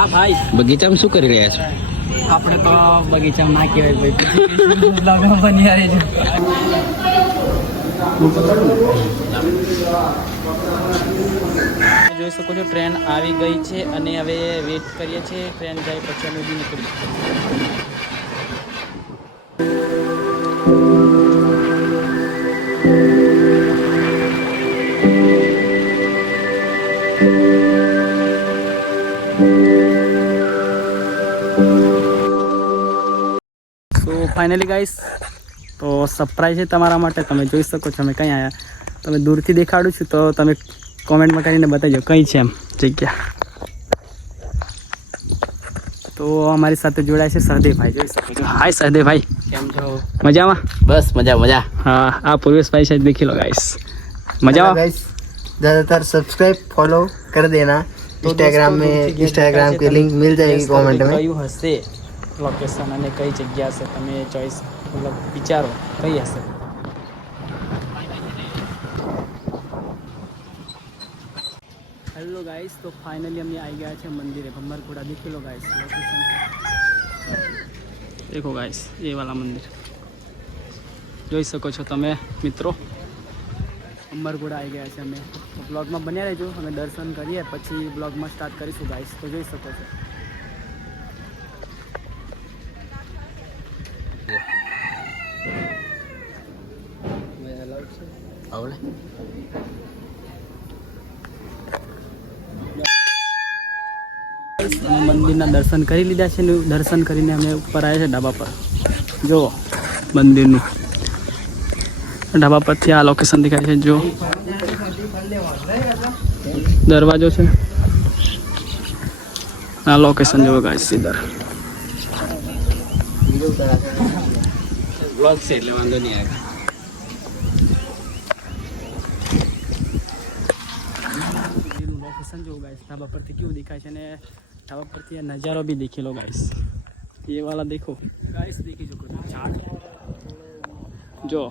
હા ભાઈ, બગીચામાં શું કરી રહ્યા છો? આપણે તો બગીચામાં ના કહેવાય ભાઈ, બ્લોગમાં બની રહે છે. જોઈ શકો છો ટ્રેન આવી ગઈ છે અને હવે વેઇટ કરીએ છીએ. ટ્રેન જાય પછી અમે બી નીકળીએ. તો ફાઇનલી ગાઈસ, તો સરપ્રાઈઝ છે તમારા માટે. તમે જોઈ શકો છો અમે કંઈ આવ્યા. તમે દૂરથી દેખાડું છું તો તમે કોમેન્ટમાં કરીને બતાવજો કઈ છે એમ જગ્યા. તો અમારી સાથે જોડાય છે સહદેવભાઈ, જોઈ શકો છો. હાય સહદેવભાઈ, કેમ છો? મજામાં? બસ મજા મજા. હા, આ પૂર્વેશભાઈ છે, દેખી લો ગાઈસ. મજામાં गाइस, ज़्यादातर सब्सक्राइब फॉलो कर देना. इंस्टाग्राम की लिंक मिल जाएगी कमेंट में. કયું હશે લોકેશન અને કઈ જગ્યા હશે તમે ચોઈસ મતલબ વિચારો કઈ હશે. હેલો ગાઈસ, તો ફાઇનલી અમે આવી ગયા છે મંદિરે ભમ્મરઘોડા. દેખી લો ગાઈસ લોકેશન, દેખો ગાઈસ એ વાલા મંદિર જોઈ શકો છો તમે મિત્રો. ભમ્મરઘોડા આવી ગયા છે. અમે બ્લોગમાં બન્યા રહેજો, અમે દર્શન કરીએ પછી બ્લોગમાં સ્ટાર્ટ કરીશું ગાઈસ. તો જોઈ શકો છો. આવડે? અમે મંદિરના દર્શન કરી લીધા છે ને દર્શન કરીને અમે ઉપર આવ્યા છે ઢાબા પર. જુઓ મંદિરનું ઢાબા પરથી આ લોકેશન દેખાય છે. જો દરવાજો છે, આ લોકેશન જુઓ ગાઈસ. સીધા બ્લોગ છે એટલે વાંધો નહીં આવે. લોકેશન જુઓ ગાઈસ, ઢાબા પરથી કેવું દેખાય છે અને ઢાબા પરથી આ નજારો બી દેખી લો ગાઈસ. એ વાલા દેખો ગાઈસ, દેખી શકો છો ઝાડ. જો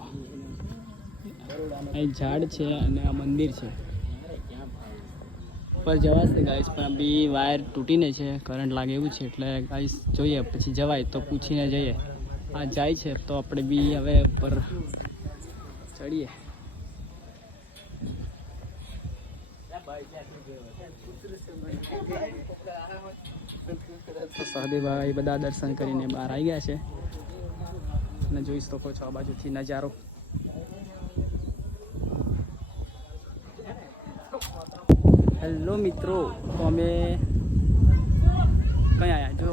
અહીં ઝાડ છે અને આ મંદિર છે. પર જવાશે ગાઈસ, પણ બી વાયર તૂટીને છે, કરંટ લાગે એવું છે. એટલે ગાઈસ જોઈએ પછી જવાય તો પૂછીને જઈએ. આ જાય છે તો આપણે બી હવે ઉપર ચડીએ. તો સહદેવભાઈ બધા દર્શન કરીને બહાર આવી ગયા છે અને જોઈ શકો છો આ બાજુથી નજારો. હેલો મિત્રો, તો અમે કઈ આવ્યા જો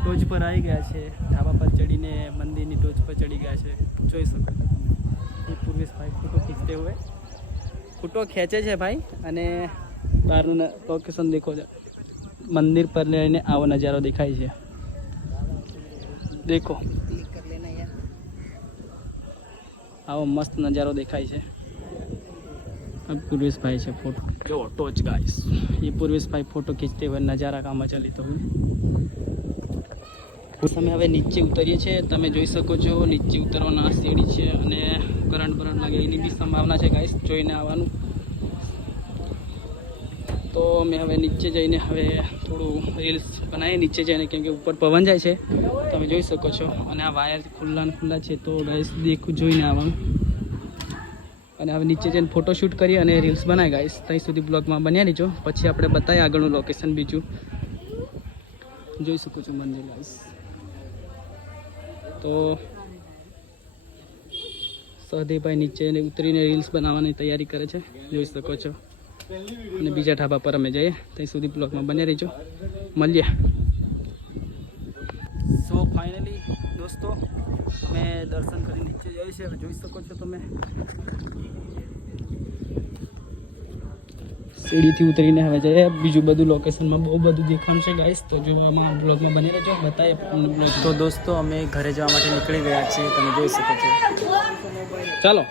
ટોચ પર આવી ગયા છે. ઢાબા પર ચડીને મંદિરની ટોચ પર ચડી ગયા છે. જોઈ શકો છો તમે. એ પૂર્વેશભાઈ ફોટો ખીંચતે હોય, ફોટો ખેંચે છે ભાઈ. અને બહારનું લોકેશન દેખો છે. મંદિર પર લઈને આવો નજારો દેખાય છે. દેખો આવો મસ્ત નજારો દેખાય છે. પૂર્વેશભાઈ છે ફોટો જો ટોચ ગાઈસ. એ પૂર્વેશભાઈ ફોટો ખીંચતે હોય નજારા કામમાં ચાલીતો હોય. અમે હવે નીચે ઉતરીએ છીએ. તમે જોઈ શકો છો નીચે ઉતરવાના સીડી છે અને કરંટ લાગે એની બી સંભાવના છે ગાઈસ, જોઈને આવવાનું. તો અમે હવે નીચે જઈને હવે થોડું રીલ્સ બનાવીએ નીચે જઈને, કેમ કે ઉપર પવન જાય છે તમે જોઈ શકો છો. અને આ વાયર ખુલ્લા છે તો ગાઈસ દેખું જોઈને આવવાનું. અને હવે નીચે જઈને ફોટોશૂટ કરીએ અને રીલ્સ બનાવી ગાઈસ. ત્યાં સુધી બ્લોગમાં બન્યા રહેજો, પછી આપણે બતાવીએ આગળનું લોકેશન બીજું. જોઈ શકો છો મંદિર ગાઈસ. તો સહદેવભાઈ નીચે ઉતરીને રીલ્સ બનાવવાની તૈયારી કરે છે, જોઈ શકો છો. અને બીજા ઢાબા પર અમે જઈએ, ત્યાં સુધી બ્લોગમાં બન્યા રહેજો. મળીએ. સો ફાઇનલી દોસ્તો અમે દર્શન કરી નીચે જઈએ છીએ. હવે જોઈ શકો છો તમે સીડીથી ઉતરીને હવે જઈએ. બીજું બધું લોકેશનમાં બહુ બધું દેખવાનું છે ગાઈસ, તો જોવામાં બ્લોગમાં બની રહેજો. બતાવીએ. તો દોસ્તો અમે ઘરે જવા માટે નીકળી ગયા છીએ, તમે જોઈ શકો છો. ચાલો.